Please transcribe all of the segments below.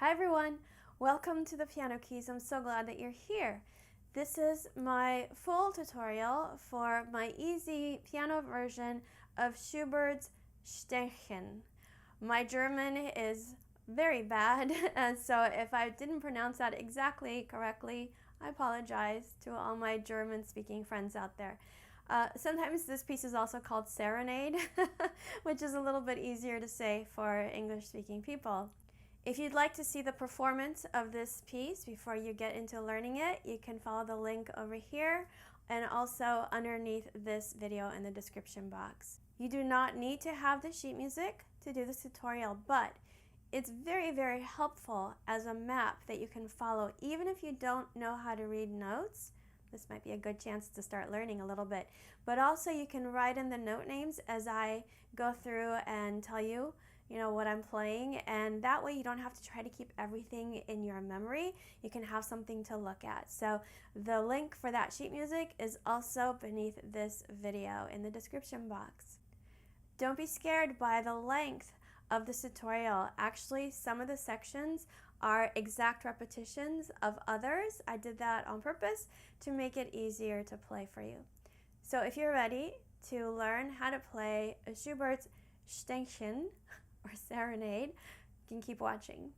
Hi everyone, welcome to the Piano Keys. I'm so glad that you're here. This is my full tutorial for my easy piano version of Schubert's Standchen. My German is very bad, and so if I didn't pronounce that exactly correctly, I apologize to all my German-speaking friends out there. Sometimes this piece is also called Serenade, which is a little bit easier to say for English-speaking people. If you'd like to see the performance of this piece before you get into learning it, you can follow the link over here and also underneath this video in the description box. You do not need to have the sheet music to do this tutorial, but it's very, very helpful as a map that you can follow even if you don't know how to read notes. This might be a good chance to start learning a little bit. But also you can write in the note names as I go through and tell you, what I'm playing, and that way you don't have to try to keep everything in your memory. You can have something to look at. So the link for that sheet music is also beneath this video in the description box. Don't be scared by the length of this tutorial. Actually, some of the sections are exact repetitions of others. I did that on purpose to make it easier to play for you. So if you're ready to learn how to play a Schubert's Standchen or Serenade, you can keep watching.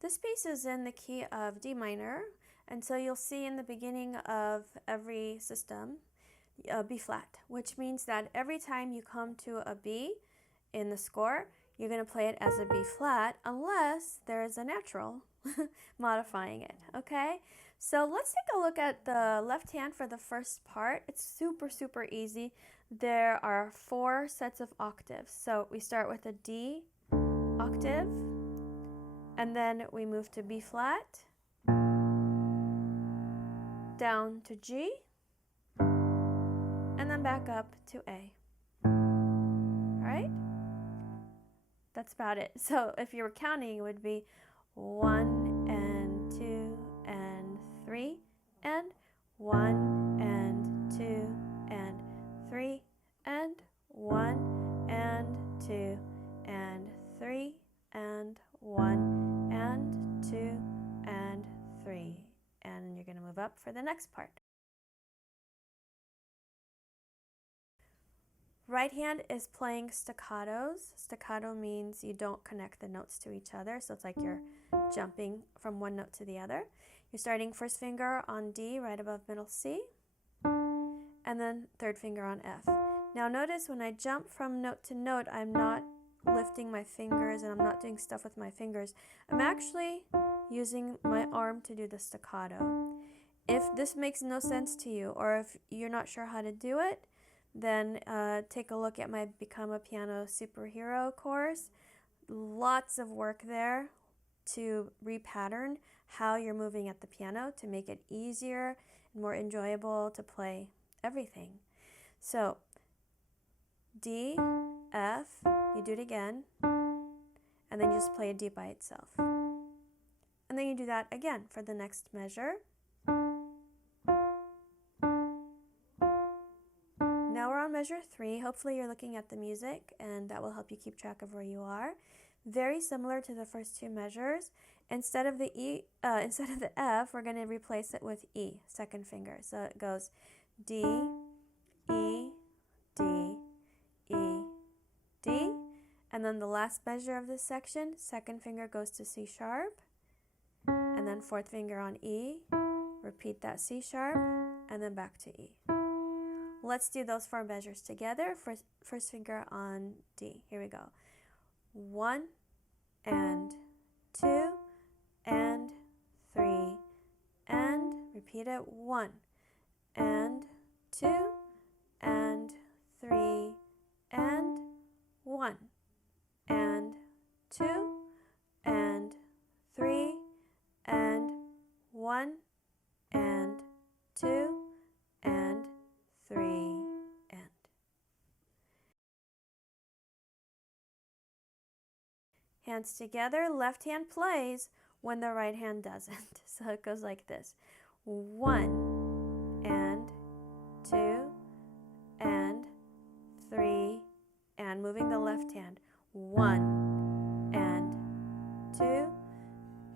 This piece is in the key of D minor, and so you'll see in the beginning of every system B flat, which means that every time you come to a B in the score, you're going to play it as a B flat unless there is a natural modifying it, okay? So let's take a look at the left hand for the first part. It's super, super easy. There are 4 sets of octaves. So we start with a D octave, and then we move to B flat, down to G, and then back up to A. All right? That's about it. So if you were counting, it would be 1 and 2 and 3 and 1 and 2 and 3 and 1 and 2 and 3 and 1 and 2 and 3. And you're going to move up for the next part. Right hand is playing staccatos. Staccato means you don't connect the notes to each other, so it's like you're jumping from one note to the other. You're starting first finger on D right above middle C, and then third finger on F. Now notice when I jump from note to note, I'm not lifting my fingers and I'm not doing stuff with my fingers. I'm actually using my arm to do the staccato. If this makes no sense to you, or if you're not sure how to do it, then take a look at my Become a Piano Superhero course. Lots of work there to repattern how you're moving at the piano to make it easier and more enjoyable to play everything. So D, F, you do it again, and then you just play a D by itself. And then you do that again for the next measure. Now we're on measure 3. Hopefully you're looking at the music, and that will help you keep track of where you are. Very similar to the first 2 measures. Instead of the F, we're going to replace it with E, second finger. So it goes D, E, D, E, D. And then the last measure of this section, second finger goes to C sharp, and then fourth finger on E. Repeat that C sharp, and then back to E. Let's do those 4 measures together. First finger on D. Here we go. 1 and 2 and 3 and repeat it. 1 and 2 and 3 and 1 and 2 and 3 and 1 and 2 and 3 and. Hands together, left hand plays when the right hand doesn't. So it goes like this. 1 and 2 and 3 and hand, moving the left hand. 1 and 2,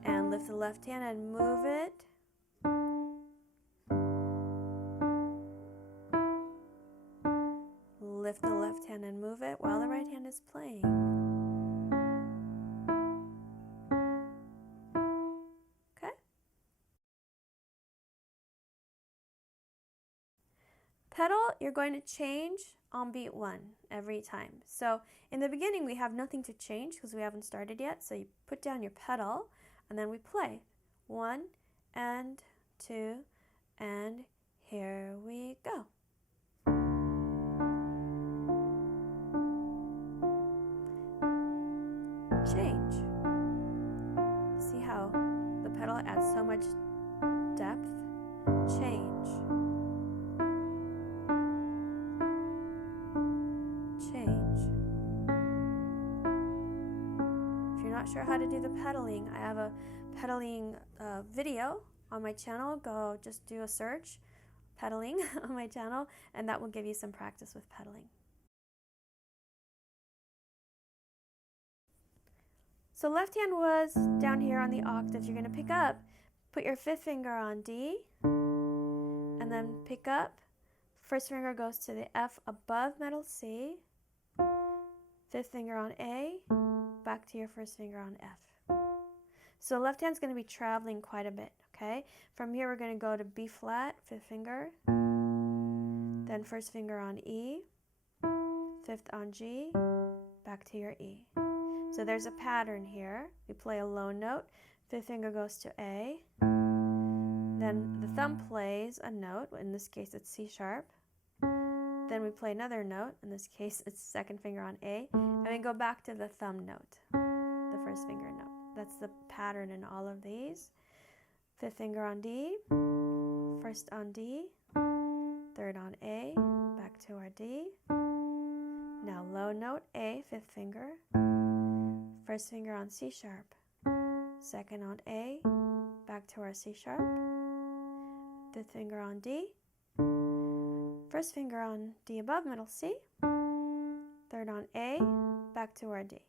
and lift the left hand and move it. Lift the left hand and move it while the right hand is playing. Okay? Pedal, you're going to change on beat 1 every time. So in the beginning we have nothing to change because we haven't started yet. So you put down your pedal and then we play. 1 and 2 and here we go. Change. See how the pedal adds so much depth? Change. Change. If you're not sure how to do the pedaling, I have a pedaling video on my channel. Go just do a search, pedaling on my channel, and that will give you some practice with pedaling. So left hand was down here on the octaves. You're going to pick up, put your 5th finger on D, and then pick up. First finger goes to the F above middle C, 5th finger on A, back to your 1st finger on F. So left hand's going to be traveling quite a bit, okay? From here we're going to go to B flat, 5th finger, then 1st finger on E, 5th on G, back to your E. So there's a pattern here. We play a low note, 5th finger goes to A, then the thumb plays a note, in this case it's C sharp, then we play another note, in this case it's 2nd finger on A, and we go back to the thumb note, the 1st finger note. That's the pattern in all of these. 5th finger on D, 1st on D, 3rd on A, back to our D. Now low note A, 5th finger, 1st finger on C sharp, 2nd on A, back to our C sharp, 5th finger on D, 1st finger on D above middle C, 3rd on A, back to our D.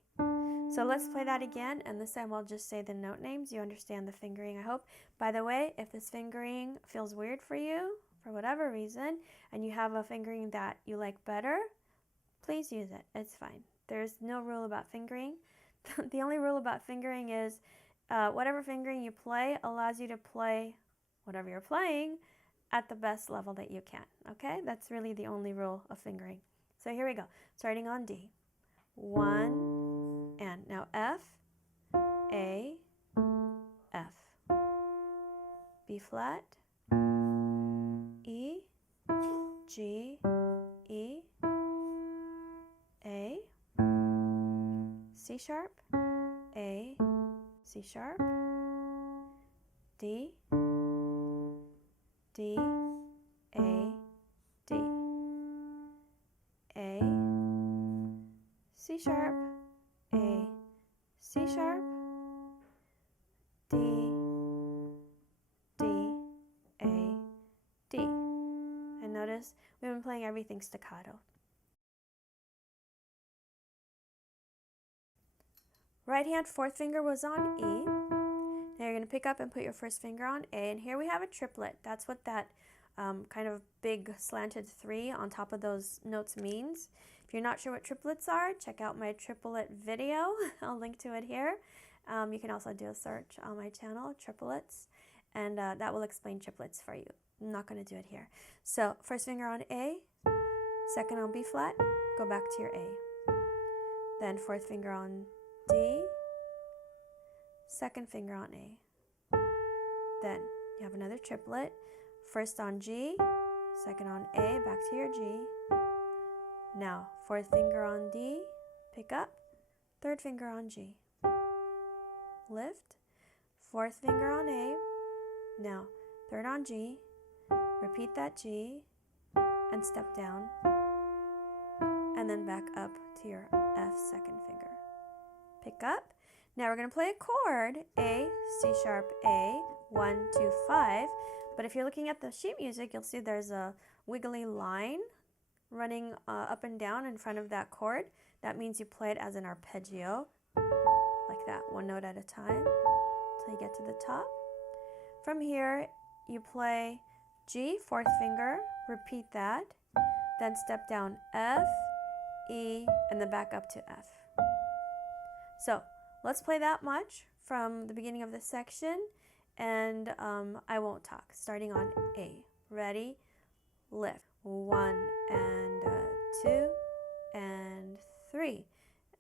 So let's play that again, and this time I'll just say the note names. You understand the fingering, I hope. By the way, if this fingering feels weird for you, for whatever reason, and you have a fingering that you like better, please use it. It's fine. There's no rule about fingering. The only rule about fingering is whatever fingering you play allows you to play whatever you're playing at the best level that you can. Okay? That's really the only rule of fingering. So here we go. Starting on D. 1 and now F, A, F. B flat, E, G, E, A, C sharp, A, C sharp, D, D, A, D, A, C sharp, A, C sharp, D, D, A, D. And notice we've been playing everything staccato. Right hand 4th finger was on E. Now you're going to pick up and put your 1st finger on A, and here we have a triplet. That's what that kind of big slanted 3 on top of those notes means. If you're not sure what triplets are, check out my triplet video. I'll link to it here. You can also do a search on my channel, triplets, and that will explain triplets for you. I'm not going to do it here. So 1st finger on A, 2nd on B flat, go back to your A. Then 4th finger on D, 2nd finger on A. Then you have another triplet, 1st on G, 2nd on A, back to your G. Now 4th finger on D, pick up, 3rd finger on G. Lift, 4th finger on A, now 3rd on G, repeat that G, and step down, and then back up to your F 2nd finger. Pick up. Now we're going to play a chord, A, C sharp, A, 1, 2, 5. But if you're looking at the sheet music, you'll see there's a wiggly line running up and down in front of that chord. That means you play it as an arpeggio, like that, one note at a time, till you get to the top. From here, you play G, fourth finger, repeat that, then step down F, E, and then back up to F. So let's play that much from the beginning of the section, and I won't talk. Starting on A. Ready? Lift. 1 and 2 and 3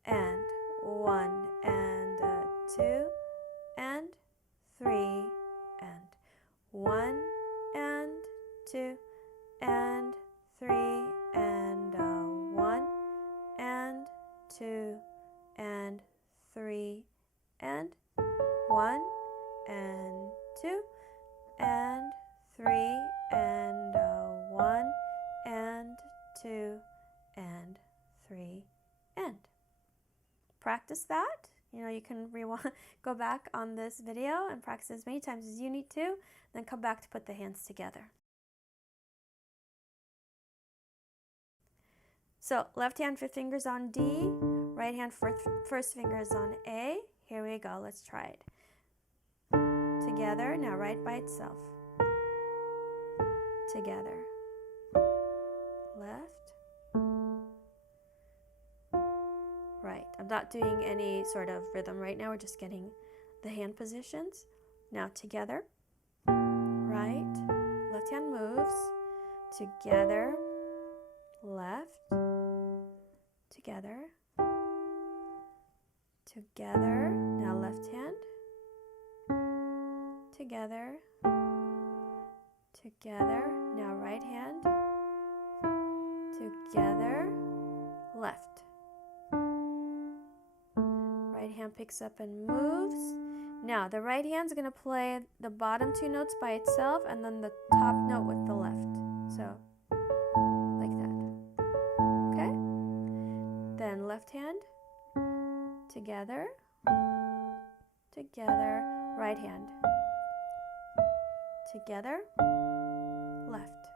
and 1 and 2 and 3 and 1 and 2 and 3 and 1 and 2 and 3 and 1 and 2 and 3 and 1 and 2 and 3 and. Practice that. You know, you can go back on this video and practice as many times as you need to, then come back to put the hands together. So left hand, fifth finger's on D, right hand, first finger is on A. Here we go, let's try it. Together, now right by itself. Together. Left. Right. I'm not doing any sort of rhythm right now, we're just getting the hand positions. Now together. Right. Left hand moves. Together. Left. Together. Together. Now left hand. Together. Together. Now right hand. Together. Left. Right hand picks up and moves. Now the right hand's going to play the bottom two notes by itself and then the top note with the left. So like that. Okay? Then left hand. Together. Together. Right hand. Together. Left.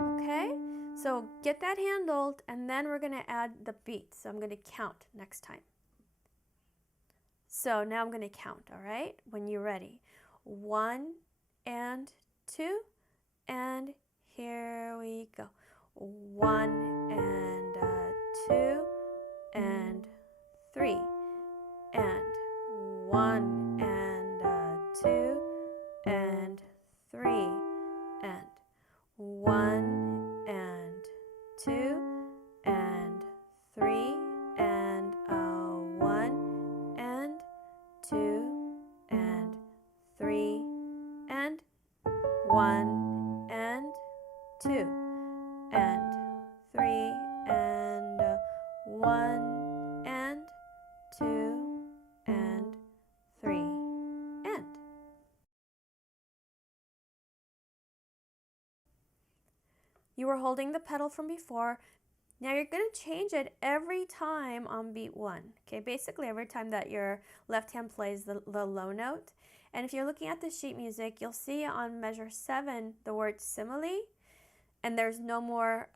Okay? So get that handled, and then we're going to add the beat. So I'm going to count next time. So now I'm going to count, all right? When you're ready. 1 and 2, and here we go. 1 and 2 and 3 and 1 and 2 and 3 and 1 and 2 and 3 and 1 and 2 and 3 and 1 and 2 and 3 and 1 and 2 and 3 and. You were holding the pedal from before. Now you're going to change it every time on beat 1. Okay, basically every time that your left hand plays the low note. And if you're looking at the sheet music, you'll see on measure 7 the word simile. And there's no more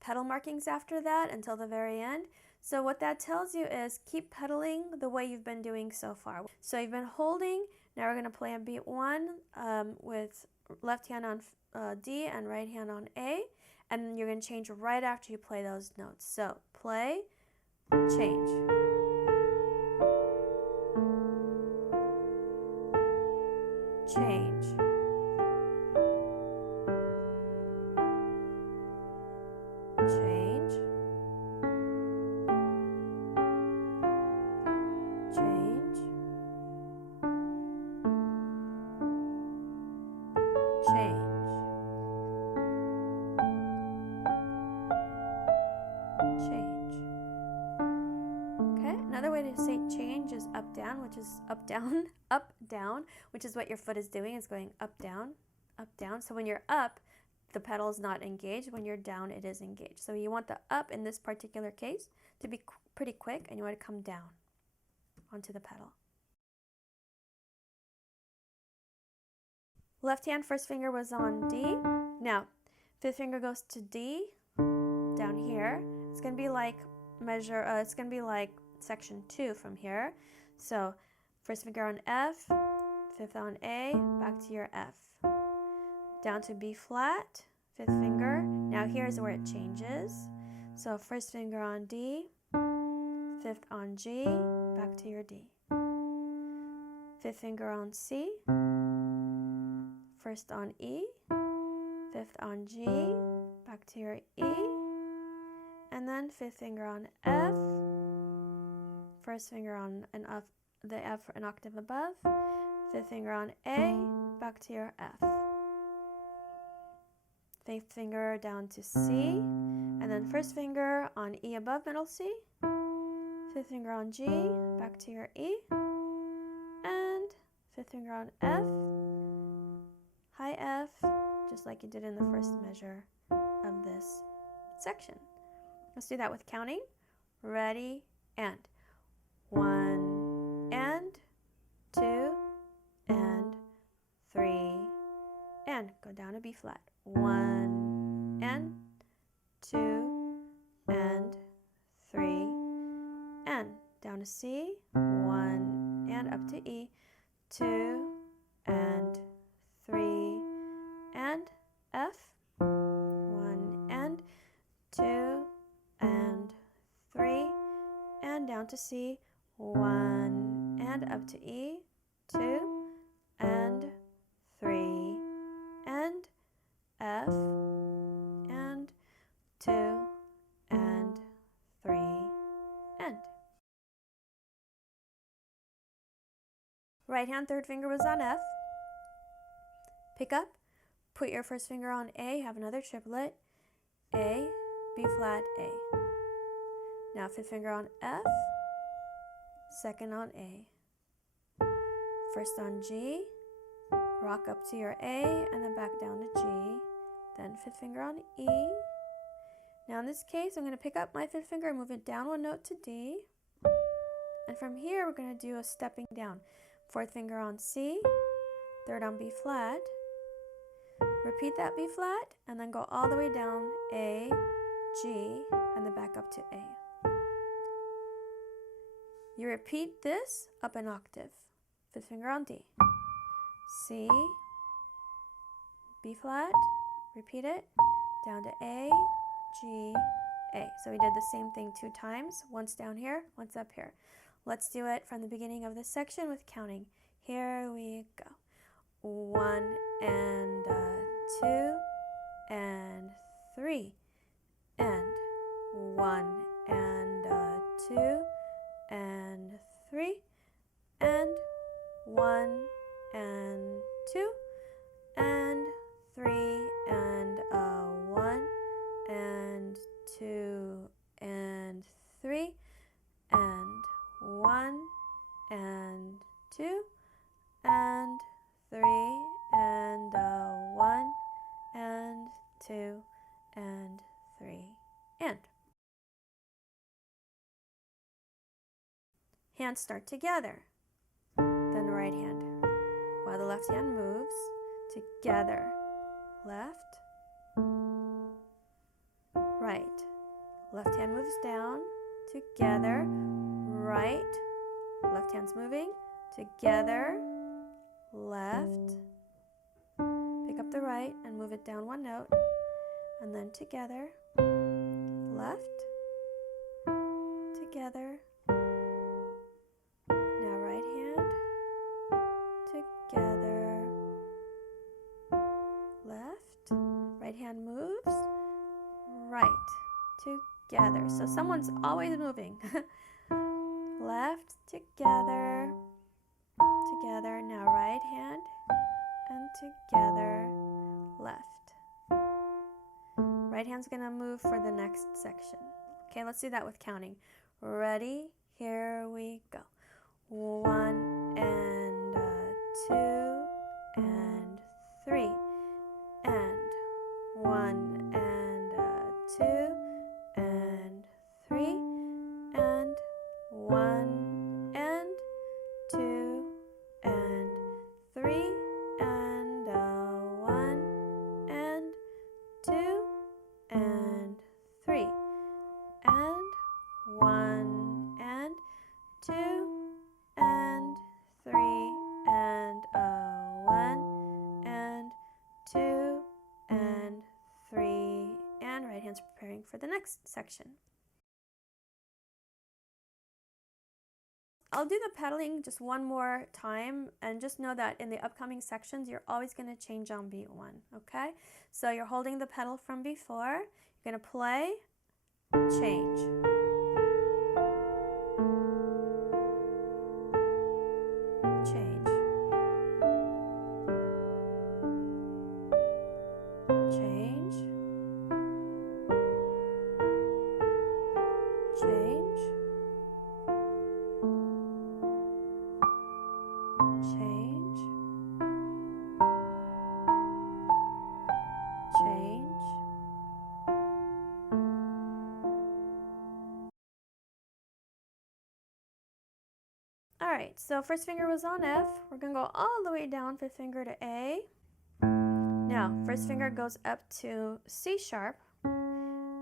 pedal markings after that until the very end. So what that tells you is keep pedaling the way you've been doing so far. So you've been holding, now we're going to play on beat 1 with left hand on D and right hand on A. And you're going to change right after you play those notes. So play, change. Change. Change. Change. Change. Change. Okay, another way to say change is up down, which is up down, up down, which is what your foot is doing, is going up down, up down. So when you're up, the pedal is not engaged. When you're down, it is engaged. So you want the up in this particular case to be pretty quick, and you want to come down onto the pedal. Left hand first finger was on D. Now, fifth finger goes to D. down here. It's going to be like it's going to be like section 2 from here. So first finger on F, fifth on A, back to your F. Down to B flat, fifth finger. Now here's where it changes. So first finger on D, fifth on G, back to your D. Fifth finger on C, first on E, fifth on G, back to your E, and then fifth finger on F, first finger on the F an octave above, fifth finger on A, back to your F. Fifth finger down to C, and then first finger on E above middle C, fifth finger on G, back to your E, and fifth finger on F, high F, just like you did in the first measure of this section. Let's do that with counting. Ready, and 1, and 2, and 3, and go down to B flat. 1, and 2, and 3, and down to C, 1, and up to E, 2, and 3, and F, 1, and 2, and 3, and down to C, 1, and up to E, 2, and 3, and F, and 2, and 3, and. Right hand third finger was on F. Pick up, put your first finger on A, have another triplet, A, B flat, A. Now fifth finger on F, second on A. First on G, rock up to your A, and then back down to G. Then fifth finger on E. Now in this case, I'm going to pick up my fifth finger and move it down one note to D. And from here, we're going to do a stepping down. Fourth finger on C, third on B flat. Repeat that B flat, and then go all the way down A, G, and then back up to A. You repeat this up an octave. Fifth finger on D. C, B flat, repeat it, down to A, G, A. So we did the same thing 2 times, once down here, once up here. Let's do it from the beginning of this section with counting. Here we go. 1, and 2, and 3, and 1, and 2, and 3, and 1, and 2, and 3, and 1, and 2, and 3, and 1, and 2, and 3, and 1, and 2, and 3, and. Hands start together, then the right hand, while the left hand moves together, left, right. Left hand moves down, together, right. Left hand's moving, together, left. Pick up the right and move it down one note, and then together, left, together. Now right hand, together, left. Right hand moves, right, together. So someone's always moving. Left, together, together. Now right hand, and together, left. Right hand's gonna move for the next section. Okay, let's do that with counting. Ready? Here we go. 1, and 2, and 3, and 1, and 2, and 3, and 1, and 2, and 3, and 1, and 2, and 3. preparing for the next section. I'll do the pedaling just one more time, and just know that in the upcoming sections you're always going to change on beat 1, okay? So you're holding the pedal from before, you're going to play, change. Change. Change. Change. Change. Change. All right, so first finger was on F. We're gonna go all the way down, fifth finger to A. Now, first finger goes up to C sharp.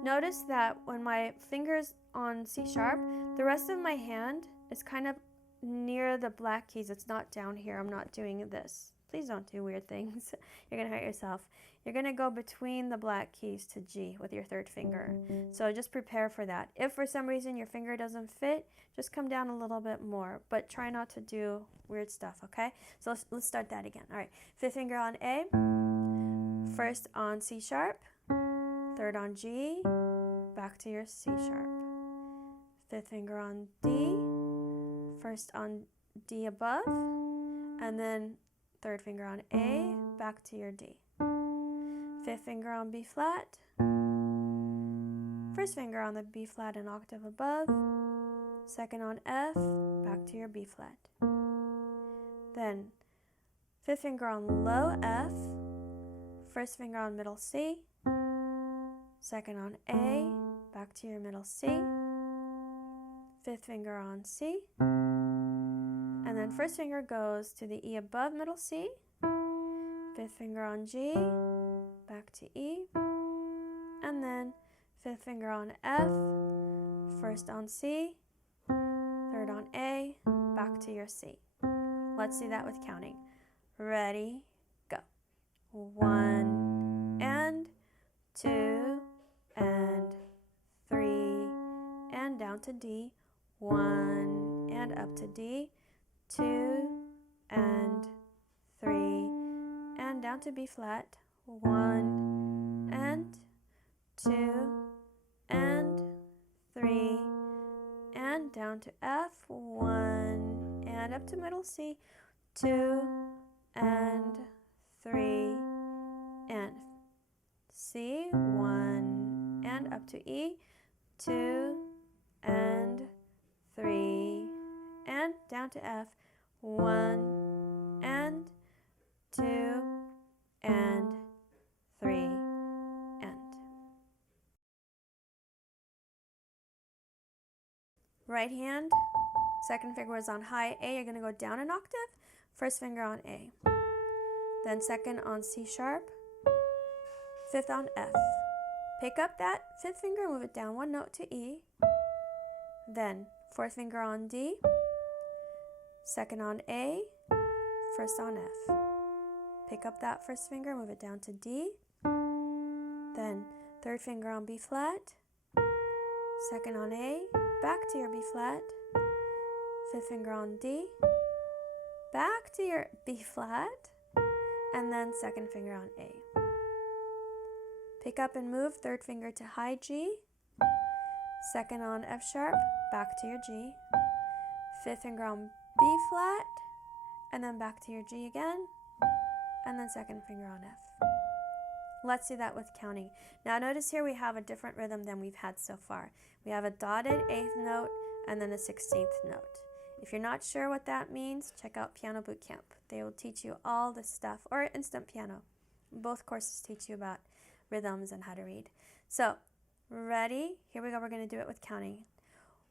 Notice that when my finger's on C sharp, the rest of my hand is kind of near the black keys. It's not down here. I'm not doing this. Please don't do weird things. You're gonna hurt yourself. You're gonna go between the black keys to G with your third finger. So just prepare for that. If for some reason your finger doesn't fit, just come down a little bit more, but try not to do weird stuff, okay? So let's start that again. All right, fifth finger on A, first on C sharp, third on G, back to your C sharp. Fifth finger on D, first on D above, and then third finger on A, back to your D. Fifth finger on B flat, first finger on the B flat an octave above, second on F, back to your B flat. Then fifth finger on low F, first finger on middle C, second on A, back to your middle C, fifth finger on C, and then first finger goes to the E above middle C, fifth finger on G, back to E, and then fifth finger on F, first on C, third on A, back to your C. Let's see that with counting. Ready, go. 1 and 2 and 3 and down to D, 1 and up to D, 2 and 3 and down to B flat, 1 and 2 and 3 and down to F, 1 and up to middle C, 2 and 3 and C, 1 and up to E, 2 and 3 and down to F, 1 and 2 and 3 and. Right hand, second finger is on high A, you're going to go down an octave, first finger on A, then second on C sharp, fifth on F. Pick up that fifth finger, move it down one note to E, then fourth finger on D, second on A, first on F. Pick up that first finger, move it down to D, then third finger on B flat, second on A, back to your B flat, fifth finger on D, back to your B flat, and then second finger on A. Pick up and move third finger to high G, second on F sharp, back to your G, fifth finger on B flat, and then back to your G again, and then second finger on F. Let's do that with counting. Now notice here we have a different rhythm than we've had so far. We have a dotted 8th note and then a 16th note. If you're not sure what that means, check out Piano Boot Camp. They will teach you all this stuff, or Instant Piano. Both courses teach you about rhythms and how to read. So, ready? Here we go. We're going to do it with counting.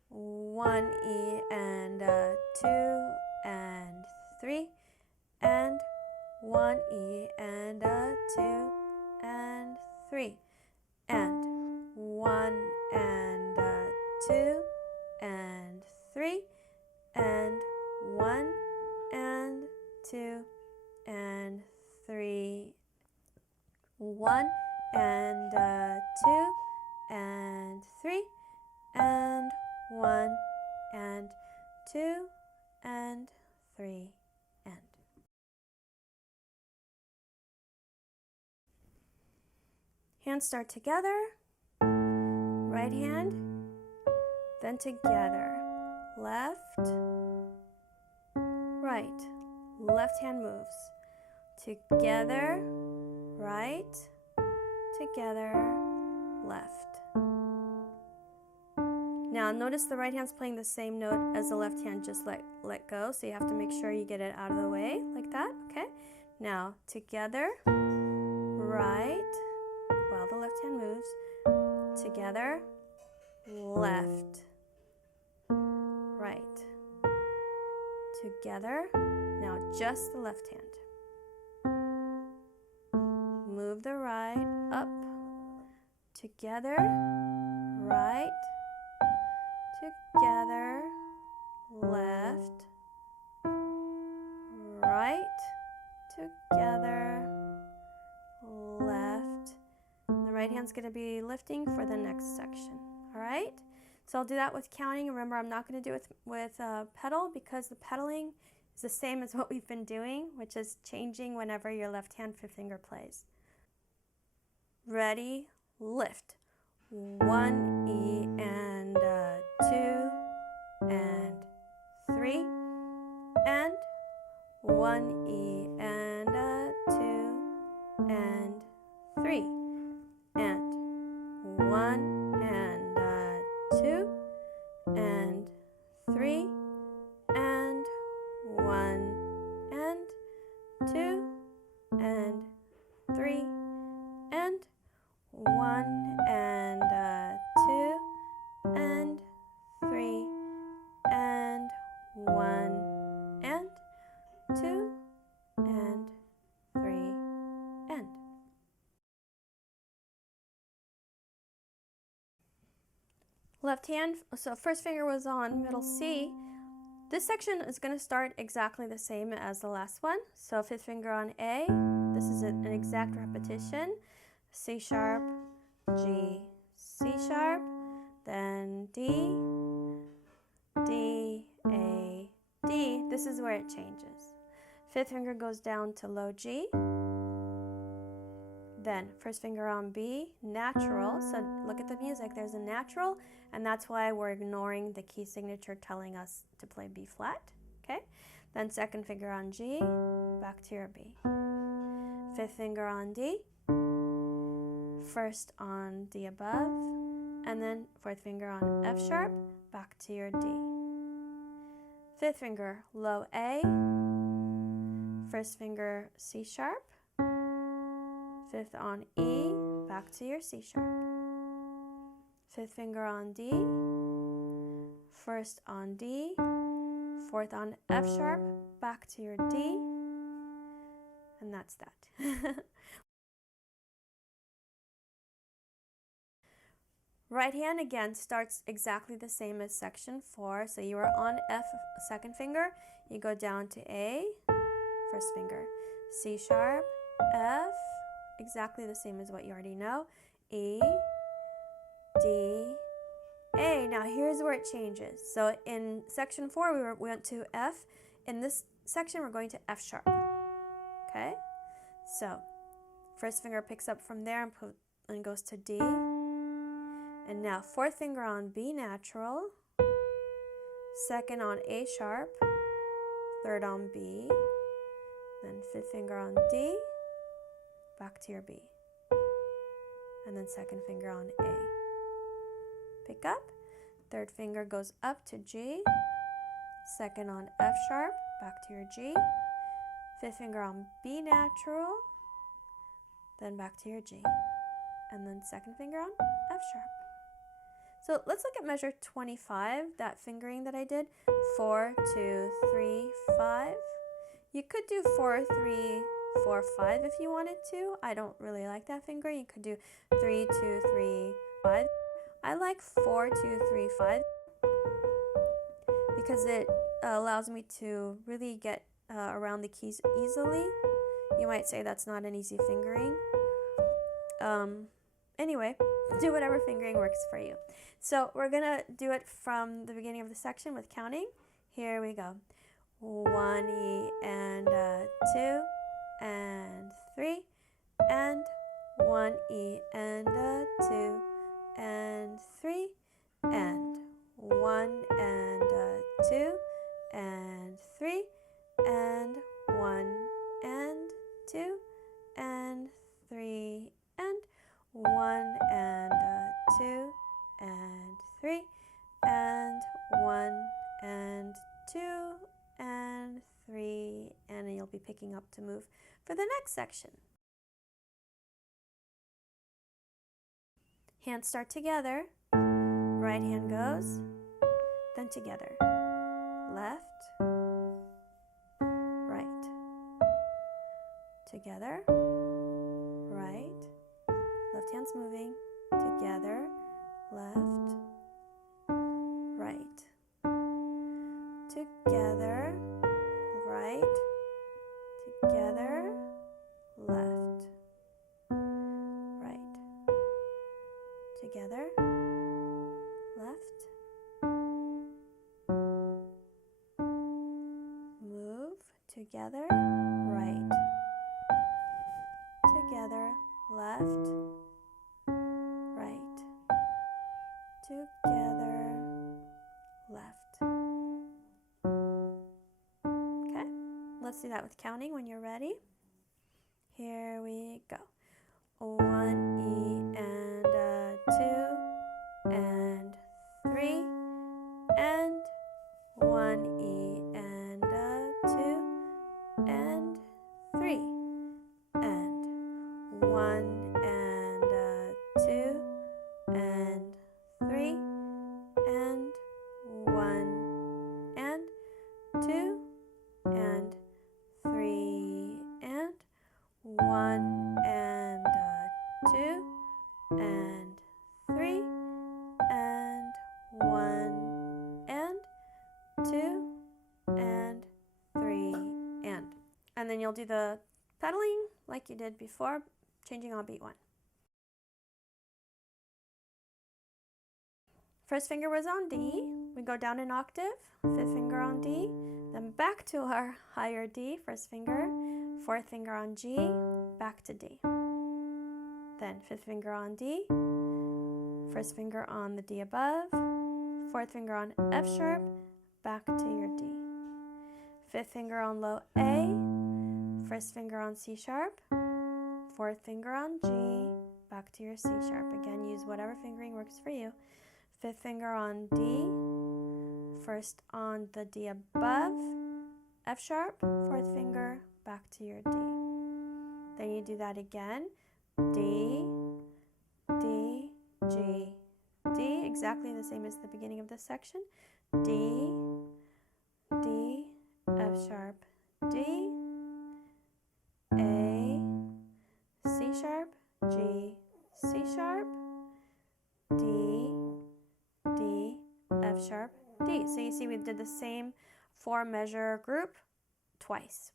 1 E and 2 and 3 and 1 E and 2 and 3 and 1 and 2 and 3 and 1 and 2 and 3, 1 and 2 and 3, and 1, and 2, and 3, and. Hands start together, right hand, then together, left, right, left hand moves, together, right, together, left. Now notice the right hand's playing the same note as the left hand, just let go, so you have to make sure you get it out of the way, like that, okay? Now, together, right, while the left hand moves, together, left, right, together, now just the left hand. Move the right up, together, right, together, left, right, together, left. The right hand's going to be lifting for the next section, all right? So I'll do that with counting. Remember, I'm not going to do it with pedal, because the pedaling is the same as what we've been doing, which is changing whenever your left hand fifth finger plays. Ready, lift. 1 E and 2 and 3 and 1 E and 2 and 3 and 1 and 2 and 3 and 1 and 2 and 3 and 1 and 2 and 3 and 1 and 2 and 3 and. Left hand, so first finger was on middle C. This section is going to start exactly the same as the last one. So fifth finger on A, this is an exact repetition. C sharp, G, C sharp, then D, D, A, D. This is where it changes. Fifth finger goes down to low G. Then first finger on B, natural. So look at the music, there's a natural, and that's why we're ignoring the key signature telling us to play B flat, okay? Then second finger on G, back to your B. Fifth finger on D, first on D above, and then fourth finger on F sharp, back to your D. Fifth finger, low A, first finger C sharp, fifth on E, back to your C sharp. Fifth finger on D, first on D, fourth on F sharp, back to your D, and that's that. Right hand again starts exactly the same as section 4. So you are on F, second finger, you go down to A, first finger, C sharp, F, exactly the same as what you already know, E, D, A. Now here's where it changes. So in section 4 we went to F. In this section we're going to F sharp. Okay? So first finger picks up from there and goes to D. And now fourth finger on B natural, second on A sharp, third on B, then fifth finger on D, back to your B, and then second finger on A. Pick up, third finger goes up to G, second on F sharp, back to your G, fifth finger on B natural, then back to your G, and then second finger on F sharp. So let's look at measure 25, that fingering that I did. 4, 2, 3, 5. You could do 4, 3, 4, 5 if you wanted to. I don't really like that finger. You could do 3, 2, 3, 5. I like 4, 2, 3, 5 because it allows me to really get around the keys easily. You might say that's not an easy fingering. Anyway, Do whatever fingering works for you. So we're going to do it from the beginning of the section with counting. Here we go. 1 E and 2 and 3 and 1 E and 2 and 3 and 1 and 2 and 3 and 1 and 2 and 3 and 1 and 2 and 3 and 1 and 2 and 3, and you'll be picking up to move for the next section. Hands start together, right hand goes, then together, left, right, together, right, left hand's moving, together, left, right, together, right, together, left, right, together, left, move, together, right, together, left, right, together, left. Okay, let's do that with counting when you're ready. Here we go. 1 E and 2 and 3 and 1 E and 2 and 3 and 1 and 2 and 3 and 1 and 2 and 3 and 1 and 2 and 3 and 1 and 2 and 3 and then you'll do the pedaling like you did before, changing on beat 1. First finger was on D, we go down an octave, 5th finger on D, then back to our higher D, 1st finger, 4th finger on G, back to D. Then 5th finger on D, 1st finger on the D above, 4th finger on F sharp, back to your D. 5th finger on low A, 1st finger on C sharp, 4th finger on G, back to your C sharp. Again, use whatever fingering works for you. 5th finger on D, 1st on the D above, F sharp, 4th finger, back to your D. Then you do that again. D, D, G, D, exactly the same as the beginning of this section. D, D, F sharp, D, A, C sharp, G, C sharp, D, D, F sharp, D. So you see we did the same 4-measure group twice.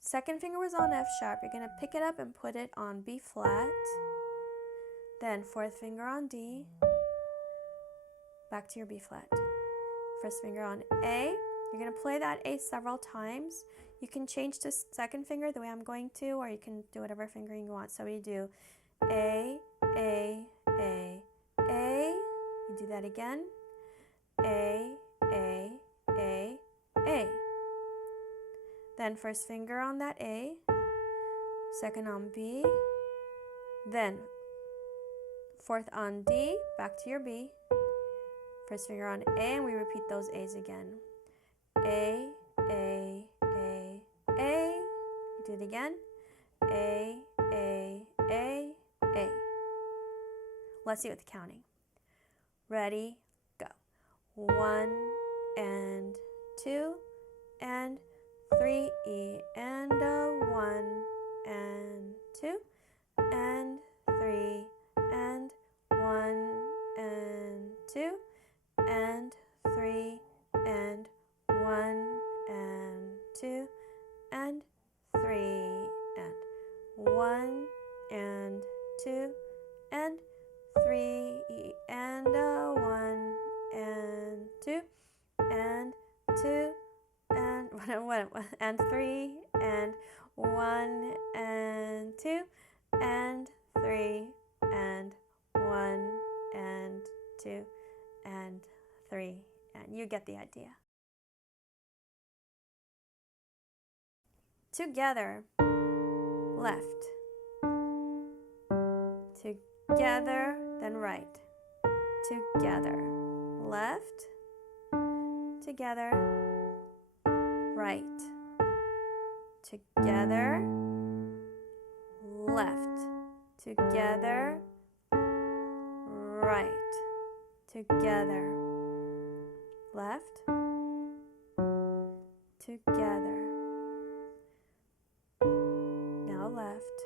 Second finger was on F sharp. You're going to pick it up and put it on B flat. Then 4th finger on D, back to your B flat. 1st finger on A. You're going to play that A several times. You can change to 2nd finger the way I'm going to, or you can do whatever fingering you want. So we do A, A, A, A. You do that again. A, A, A, A. Then 1st finger on that A, 2nd on B, then 4th on D, back to your B, 1st finger on A, and we repeat those A's again. A, A, A, A. You do it again. A, A, A, A. Let's see with the counting. Ready, go. 1 and 2 and 3 E and 1 and 2 and 3 and 1 and 2 and 3 and 1 and 2 and 3 and and 3 and 1 and 2 and 3 and 1 and 2 and 3, and you get the idea. Together, left. Together, then right. Together, left. Together, right. Together, left. Together, right. Together, left. Together. Now left.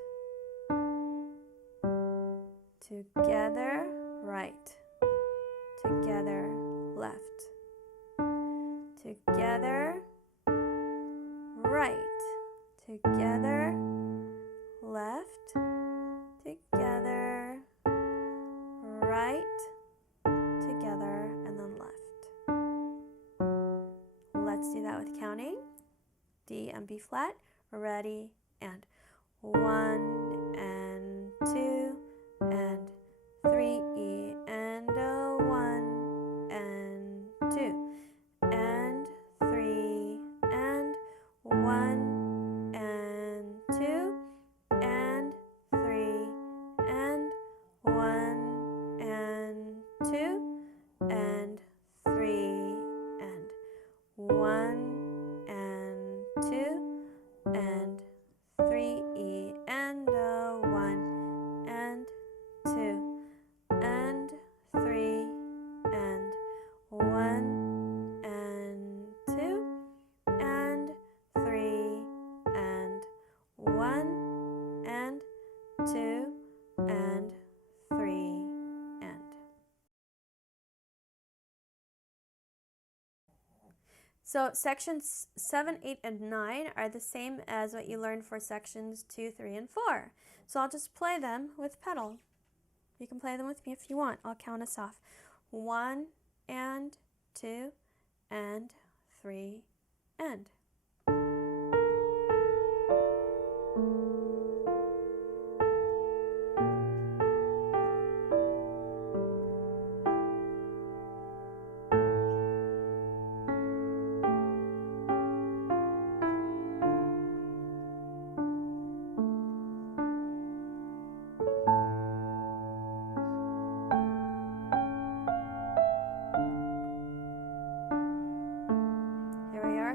Together, right. Together, left. Together, right. Together, left. Together, right. Together, and then left. Let's do that with counting. D and B flat. Ready, and 1 and 2 and 3, E and a 1 and 2 and 3 and 1 and 2 and 3 and 1 and 2 and 3 and 1 and 2 and 3, E and a 1 and 2 and 3 and 1 and 2 and 3 and 1 and 2 and 3 and. So sections 7, 8, and 9 are the same as what you learned for sections 2, 3, and 4. So I'll just play them with pedal. You can play them with me if you want. I'll count us off. 1 and 2 and 3 and.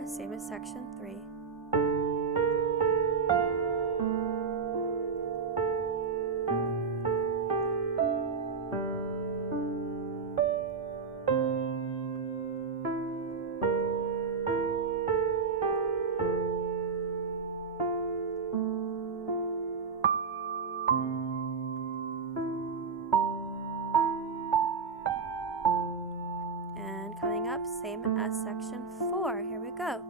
Same as section 3. And coming up, same as section 4. Here we go.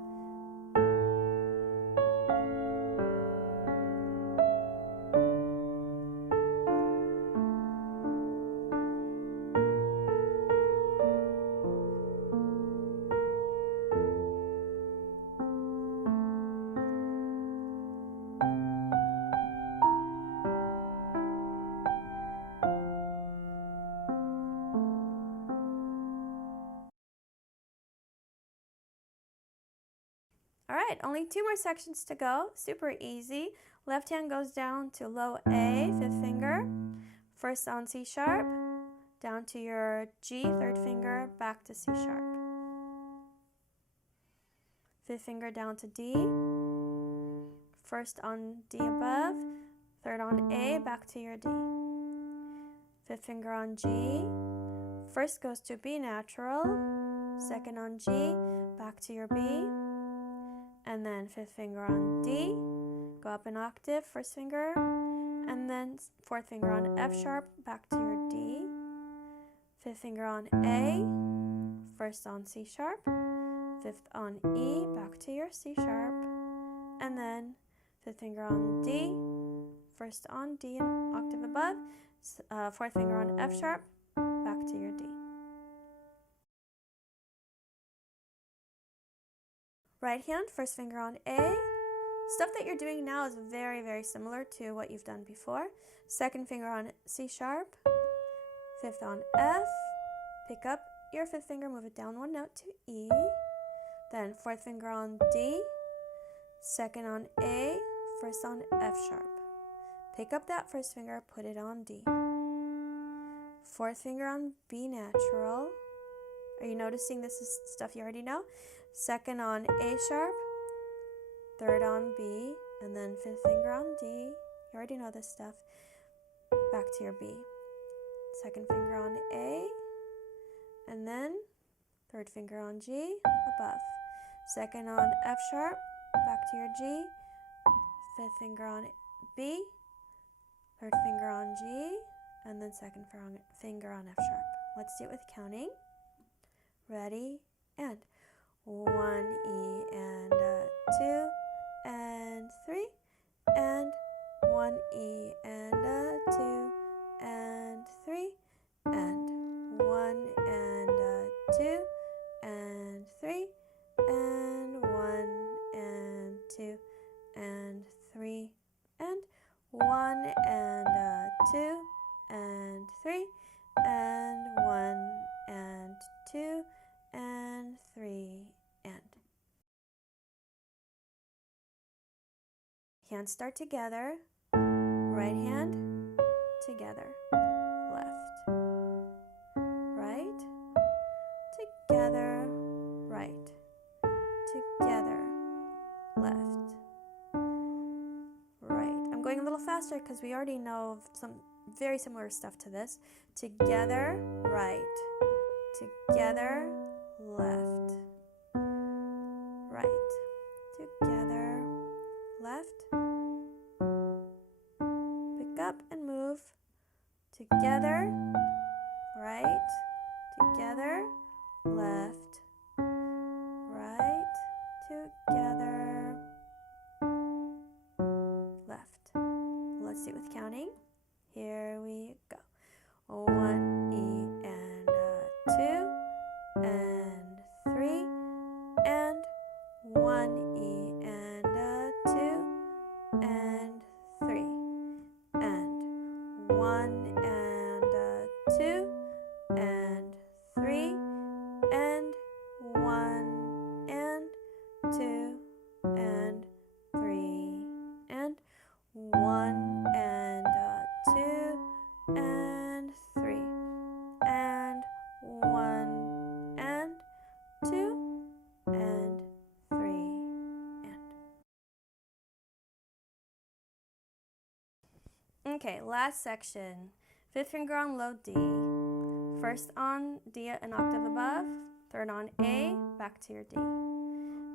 All right, only 2 more sections to go. Super easy. Left hand goes down to low A, 5th finger. First on C sharp, down to your G, 3rd finger, back to C sharp. 5th finger down to D. First on D above, 3rd on A, back to your D. 5th finger on G. First goes to B natural, 2nd on G, back to your B. And then 5th finger on D, go up an octave, 1st finger, and then 4th finger on F sharp, back to your D, 5th finger on A, 1st on C sharp, 5th on E, back to your C sharp, and then 5th finger on D, 1st on D, an octave above, 4th finger on F sharp, back to your D. Right hand, first finger on A. Stuff that you're doing now is very, very similar to what you've done before. Second finger on C sharp, fifth on F. Pick up your fifth finger, move it down one note to E. Then fourth finger on D, second on A, first on F sharp. Pick up that first finger, put it on D. Fourth finger on B natural. Are you noticing this is stuff you already know? Second on A sharp, third on B, and then fifth finger on D. You already know this stuff. Back to your B. Second finger on A, and then third finger on G, above. Second on F sharp, back to your G. Fifth finger on B, third finger on G, and then second finger on F sharp. Let's do it with counting. Ready, and 1 E and 2 and 3 and 1 E and 2 and 3 and 1 and 2 and 3 and 1 and 2 and 3 and 1 and 2 and 3 and 1 and 2 and 3 and. Hands start together, right hand together, left, right, together, right, together, left, right. I'm going a little faster because we already know some very similar stuff to this. Together, right, together, left, right, together, left, pick up and move, together, right, together, left, right, together, left. Let's do it with counting. Here we go. 1 E and 2 and 3 and 1 E and 2 and 3 and 1 and 2 and 3 and 1 and 2 and 3 and 1 and 2 and 3 and 1 and 2 and 3 and. Okay, last section. Fifth finger on low D. First on D an octave above, third on A, back to your D.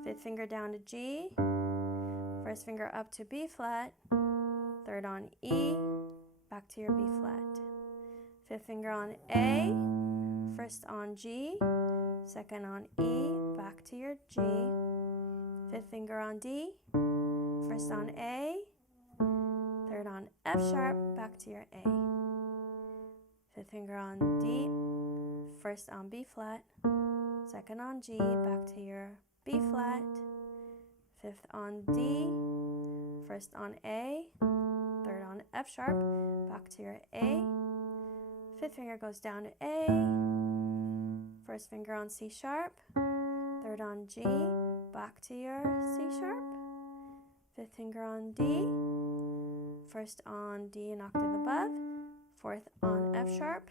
Fifth finger down to G, first finger up to B flat, third on E, back to your B flat. Fifth finger on A, first on G, second on E, back to your G. Fifth finger on D, first on A, third on F sharp, back to your A. Fifth finger on D, first on B flat, second on G, back to your B flat. Fifth on D, first on A, third on F sharp, back to your A. Fifth finger goes down to A, first finger on C sharp, third on G, back to your C sharp. Fifth finger on D, first on D an octave above, fourth on F sharp,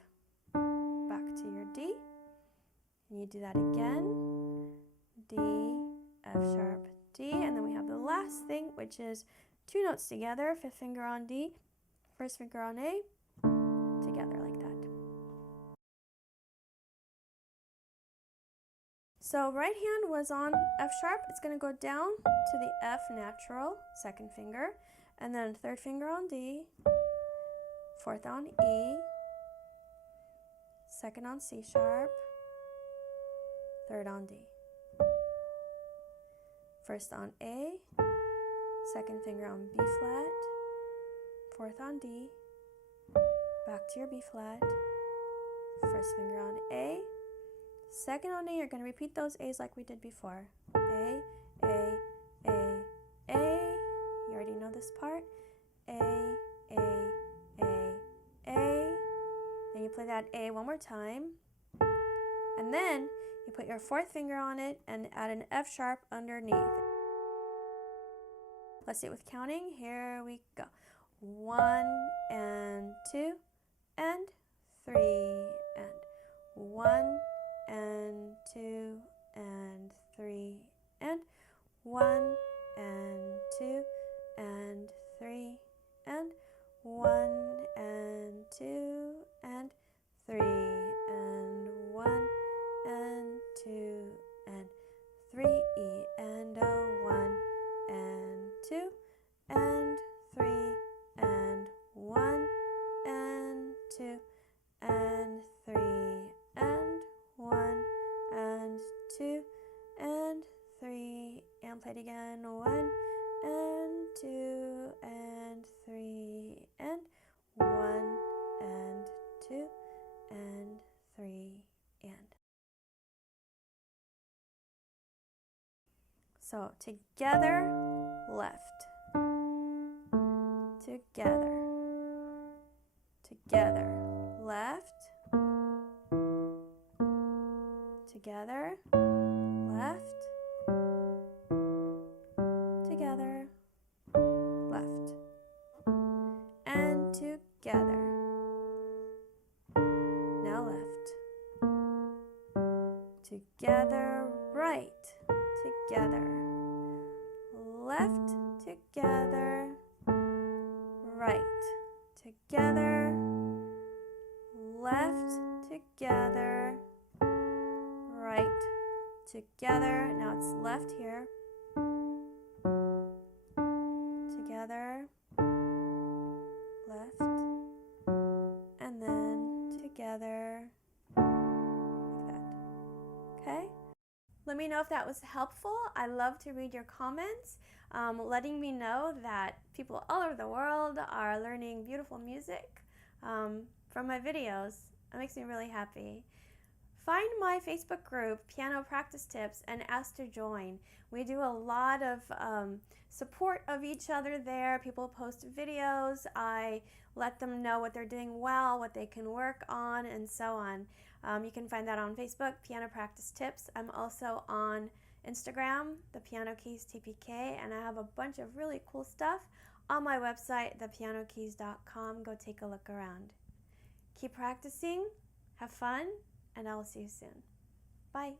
back to your D. And you do that again, D, F sharp, D, and then we have the last thing, which is two notes together, fifth finger on D, first finger on A, together like that. So right hand was on F sharp. It's going to go down to the F natural, second finger, and then third finger on D, fourth on E, second on C sharp, third on D. First on A, second finger on B flat, fourth on D, back to your B flat, first finger on A, second on A, you're going to repeat those A's like we did before. A, this part. A, A, A, A. Then you play that A one more time. And then you put your fourth finger on it and add an F sharp underneath. Let's do it with counting. Here we go. 1 and 2 and 3 and 1 and 2 and 3 and 1 and 2 and 3 and 1 and 2 and 3 and 1 and 2 and 3 E and a 1 and 2 and 3 and 1 and 2 and 3 and 1 and 2 and 3 and play it again. 1 and 2 and 3 and 1 and 2 and 3 and. So together, left, together, together, left, together, left, together, left, and together. Now left, together, right, together, left, together, right, together, left, together, right, together. Now it's left here, together, left, and then together, like that. Okay? Let me know if that was helpful. I love to read your comments, letting me know that people all over the world are learning beautiful music from my videos. It makes me really happy. Find my Facebook group, Piano Practice Tips, and ask to join. We do a lot of support of each other there. People post videos. I let them know what they're doing well, what they can work on, and so on. You can find that on Facebook, Piano Practice Tips. I'm also on Instagram, the Piano Keys TPK, and I have a bunch of really cool stuff on my website, thepianokeys.com. Go take a look around. Keep practicing, have fun, and I will see you soon. Bye.